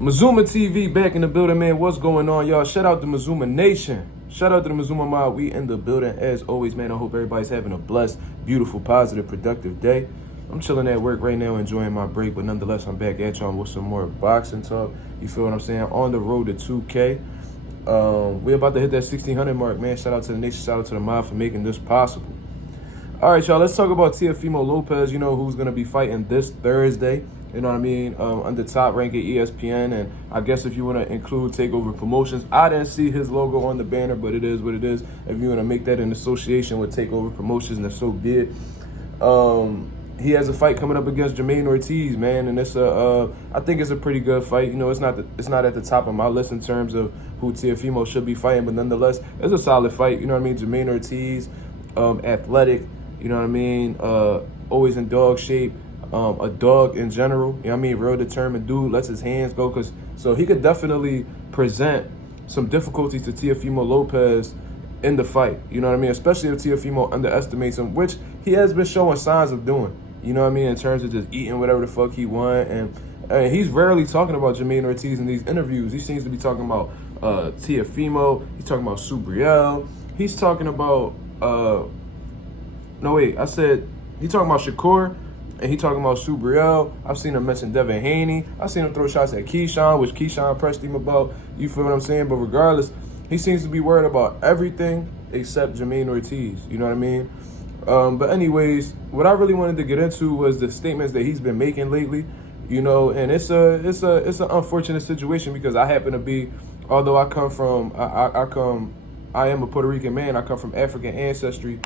Mazuma TV back in the building, man. What's going on, y'all? Shout out to Mazuma Nation. Shout out to the Mazuma Mob. We in the building as always, man. I hope everybody's having a blessed, beautiful, positive, productive day. I'm chilling at work right now, enjoying my break, but nonetheless, I'm back at y'all with some more boxing talk. You feel what I'm saying? On the road to 2K. We're about to hit that 1,600 mark, man. Shout out to the nation. Shout out to the mob for making this possible. All right, y'all. Let's talk about Teofimo Lopez. You know who's gonna be fighting this Thursday. You know what I mean? Under Top Rank at ESPN. And I guess if you want to include Takeover Promotions, I didn't see his logo on the banner, but it is what it is. If you want to make that an association with Takeover Promotions, then so be it. He has a fight coming up against Jermaine Ortiz, man, and it's I think it's a pretty good fight. You know, it's not at the top of my list in terms of who Teofimo should be fighting, but nonetheless, it's a solid fight. You know what I mean? Jermaine Ortiz, athletic. You know what I mean? Always in dog shape. A dog in general, you know what I mean, real determined dude, lets his hands go, so he could definitely present some difficulties to Teofimo Lopez in the fight, you know what I mean, especially if Teofimo underestimates him, which he has been showing signs of doing, you know what I mean, in terms of just eating whatever the fuck he want, and he's rarely talking about Jermaine Ortiz in these interviews. He seems to be talking about Teofimo, he's talking about Subriel, he's talking about, he's talking about Shakur, and he talking about Subriel. I've seen him mention Devin Haney. I've seen him throw shots at Keyshawn, which Keyshawn pressed him about. You feel what I'm saying? But regardless, he seems to be worried about everything except Jermaine Ortiz. You know what I mean? But anyways, what I really wanted to get into was the statements that he's been making lately. You know, and it's an unfortunate situation because I happen to be, although I am a Puerto Rican man. I come from African ancestry.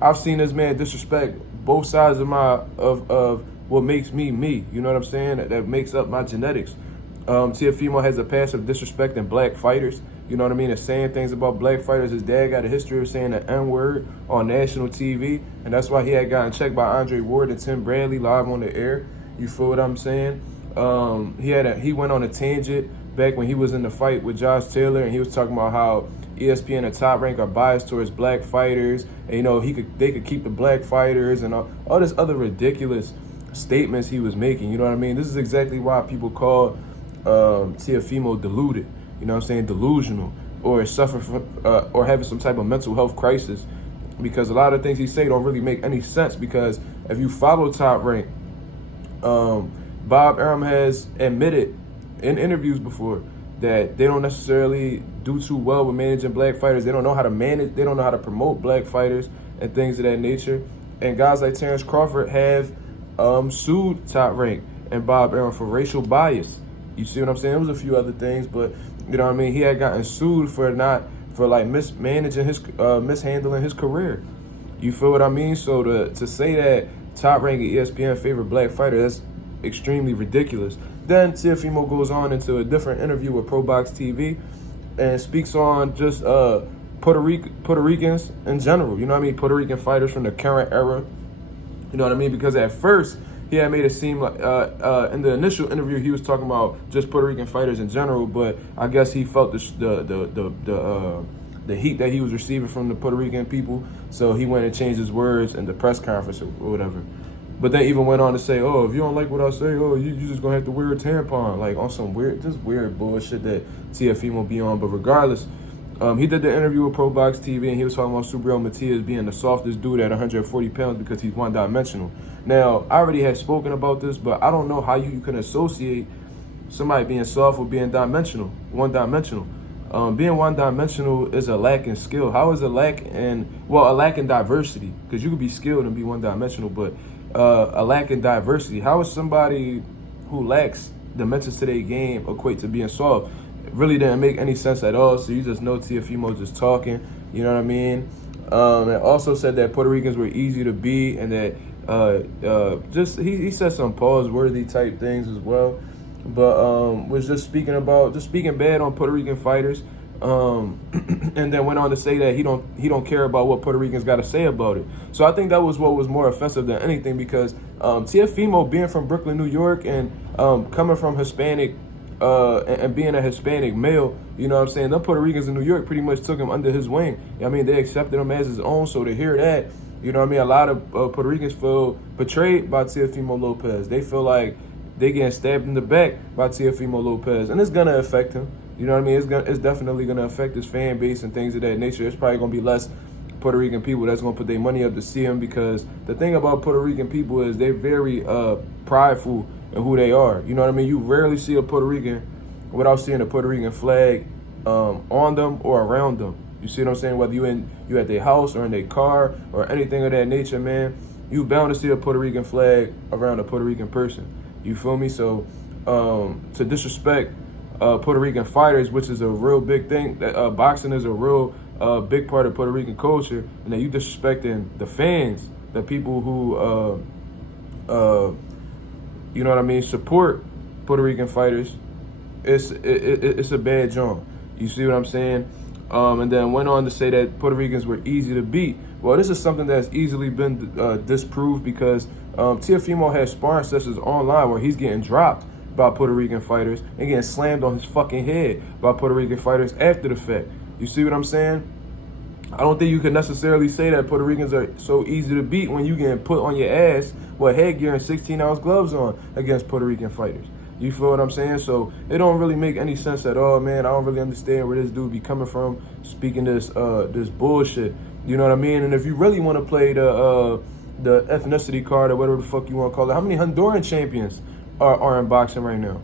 I've seen this man disrespect both sides of what makes me me. You know what I'm saying? That makes up my genetics. Teofimo has a past of disrespecting black fighters. You know what I mean? And saying things about black fighters. His dad got a history of saying the N-word on national TV, and that's why he had gotten checked by Andre Ward and Tim Bradley live on the air. You feel what I'm saying? He went on a tangent back when he was in the fight with Josh Taylor, and he was talking about how ESPN and Top Rank are biased towards black fighters, and you know they could keep the black fighters and all this other ridiculous statements he was making. You know what I mean? This is exactly why people call Teofimo deluded. You know what I'm saying? Delusional, or suffer from or having some type of mental health crisis, because a lot of things he say don't really make any sense. Because if you follow Top Rank, Bob Arum has admitted in interviews before that they don't necessarily do too well with managing black fighters. They don't know how to manage, they don't know how to promote black fighters and things of that nature. And guys like Terrence Crawford have sued Top Rank and Bob Arum for racial bias. You see what I'm saying? There was a few other things, but you know what I mean? He had gotten sued for mishandling his career. You feel what I mean? So to say that Top Rank and ESPN favor black fighters, that's extremely ridiculous. Then Teofimo goes on into a different interview with ProBox TV and speaks on just Puerto Ricans in general. You know what I mean? Puerto Rican fighters from the current era. You know what I mean? Because at first he had made it seem like in the initial interview he was talking about just Puerto Rican fighters in general, but I guess he felt the heat that he was receiving from the Puerto Rican people, so he went and changed his words in the press conference or whatever. But they even went on to say, oh, if you don't like what I say, oh, you just gonna have to wear a tampon. Like on some weird bullshit that Teofimo be on. But regardless, he did the interview with ProBox TV, and he was talking about Subriel Matias being the softest dude at 140 pounds because he's one-dimensional. Now, I already had spoken about this, but I don't know how you can associate somebody being soft with being one-dimensional. Being one-dimensional is a lack in skill. How is a lack in diversity? Because you could be skilled and be one-dimensional, but a lack in diversity. How is somebody who lacks dimensions to their game equate to being soft? It really didn't make any sense at all. So you just know Teofimo just talking. You know what I mean? It also said that Puerto Ricans were easy to beat, and that he said some pause-worthy type things as well. But was just speaking bad on Puerto Rican fighters. And then went on to say that he don't care about what Puerto Ricans got to say about it. So I think that was what was more offensive than anything, because Teofimo, being from Brooklyn, New York, and coming from Hispanic and being a Hispanic male, you know what I'm saying, the Puerto Ricans in New York pretty much took him under his wing. I mean, they accepted him as his own. So to hear that, you know what I mean, a lot of Puerto Ricans feel betrayed by Teofimo Lopez. They feel like they getting stabbed in the back by Teofimo Lopez, and it's gonna affect him. You know what I mean? It's definitely gonna affect his fan base and things of that nature. It's probably gonna be less Puerto Rican people that's gonna put their money up to see him, because the thing about Puerto Rican people is they're very prideful in who they are. You know what I mean? You rarely see a Puerto Rican without seeing a Puerto Rican flag on them or around them. You see what I'm saying? Whether you at their house or in their car or anything of that nature, man, you bound to see a Puerto Rican flag around a Puerto Rican person. You feel me? So to disrespect Puerto Rican fighters, which is a real big thing, that boxing is a real big part of Puerto Rican culture, and that you disrespecting the fans, the people who you know what I mean, support Puerto Rican fighters, it's a bad joint. You see what I'm saying? And then went on to say that Puerto Ricans were easy to beat. Well, this is something that's easily been disproved, because Teofimo has sparring sessions online where he's getting dropped by Puerto Rican fighters and getting slammed on his fucking head by Puerto Rican fighters after the fact. You see what I'm saying? I don't think you can necessarily say that Puerto Ricans are so easy to beat when you getting put on your ass with headgear and 16-ounce gloves on against Puerto Rican fighters. You feel what I'm saying? So it don't really make any sense at all, man. I don't really understand where this dude be coming from, speaking this bullshit. You know what I mean? And if you really want to play the ethnicity card or whatever the fuck you want to call it, how many Honduran champions are in boxing right now?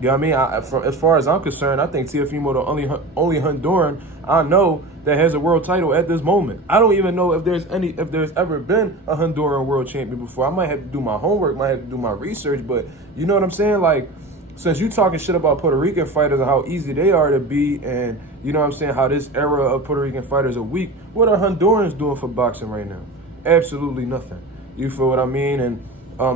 You know what I mean? As far as I'm concerned, I think Teofimo the only Honduran I know that has a world title at this moment. I don't even know if there's ever been a Honduran world champion before. I might have to do my homework, might have to do my research, but you know what I'm saying? Like, since you talking shit about Puerto Rican fighters and how easy they are to beat, and you know what I'm saying, how this era of Puerto Rican fighters are weak, what are Hondurans doing for boxing right now? Absolutely nothing. You feel what I mean? And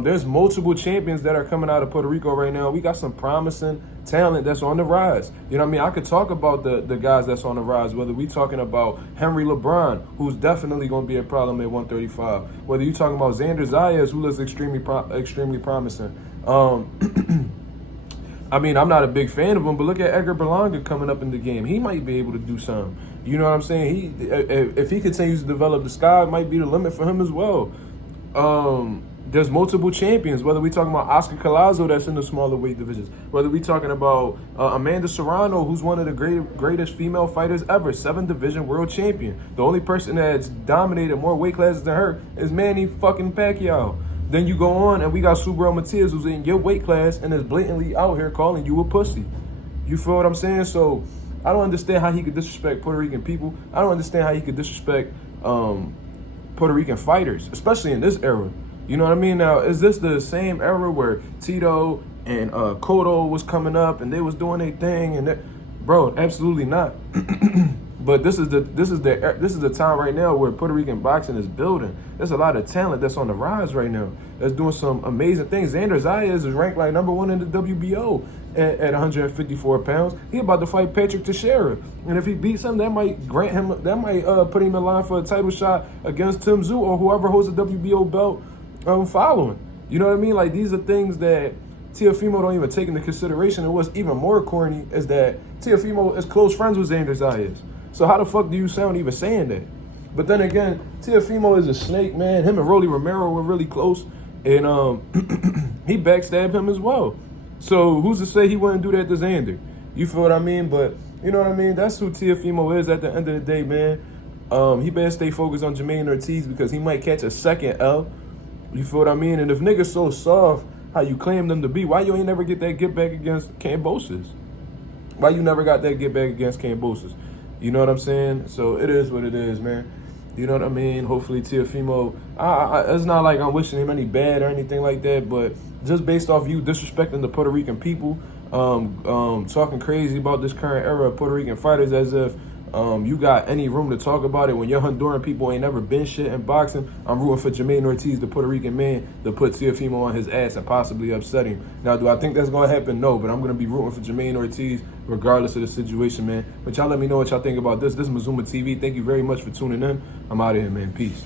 there's multiple champions that are coming out of Puerto Rico right now. We got some promising talent that's on the rise. You know what I mean? I could talk about the guys that's on the rise, whether we talking about Henry LeBron, who's definitely going to be a problem at 135. Whether you talking about Xander Zayas, who looks extremely promising. I mean, I'm not a big fan of him, but look at Edgar Berlanga coming up in the game. He might be able to do something. You know what I'm saying? If he continues to develop, the sky might be the limit for him as well. There's multiple champions, whether we talking about Oscar Collazo that's in the smaller weight divisions, whether we talking about Amanda Serrano, who's one of the greatest female fighters ever, 7-division world champion. The only person that's dominated more weight classes than her is Manny fucking Pacquiao. Then you go on and we got Subriel Matias, who's in your weight class and is blatantly out here calling you a pussy. You feel what I'm saying? So I don't understand how he could disrespect Puerto Rican people. I don't understand how he could disrespect Puerto Rican fighters, especially in this era. You know what I mean? Now, is this the same era where Tito and Cotto was coming up and they was doing their thing? And bro, absolutely not. But this is the time right now where Puerto Rican boxing is building. There's a lot of talent that's on the rise right now, that's doing some amazing things. Xander Zayas is ranked like #1 in the WBO at 154 pounds. He about to fight Patrick Teixeira, and if he beats him, that might put him in line for a title shot against Tim Tszyu or whoever holds the WBO belt following. You know what I mean? Like, these are things that Teofimo don't even take into consideration. And what's even more corny is that Teofimo is close friends with Xander Zayas. So how the fuck do you sound even saying that? But then again, Teofimo is a snake, man. Him and Rolly Romero were really close, and he backstabbed him as well. So who's to say he wouldn't do that to Xander? You feel what I mean? But you know what I mean? That's who Teofimo is at the end of the day, man. He better stay focused on Jermaine Ortiz, because he might catch a second L. You feel what I mean? And if niggas so soft, how you claim them to be, why you ain't never get that get back against Cambosis? Why you never got that get back against Cambosis? You know what I'm saying? So it is what it is, man. You know what I mean? Hopefully Teofimo, it's not like I'm wishing him any bad or anything like that, but just based off you disrespecting the Puerto Rican people, talking crazy about this current era of Puerto Rican fighters as if you got any room to talk about it when your Honduran people ain't never been shit in boxing. I'm rooting for Jermaine Ortiz, the Puerto Rican man, to put Teofimo on his ass and possibly upset him. Now, do I think that's going to happen? No, but I'm going to be rooting for Jermaine Ortiz regardless of the situation, man. But y'all let me know what y'all think about this. This is Mazuma TV. Thank you very much for tuning in. I'm out of here, man. Peace.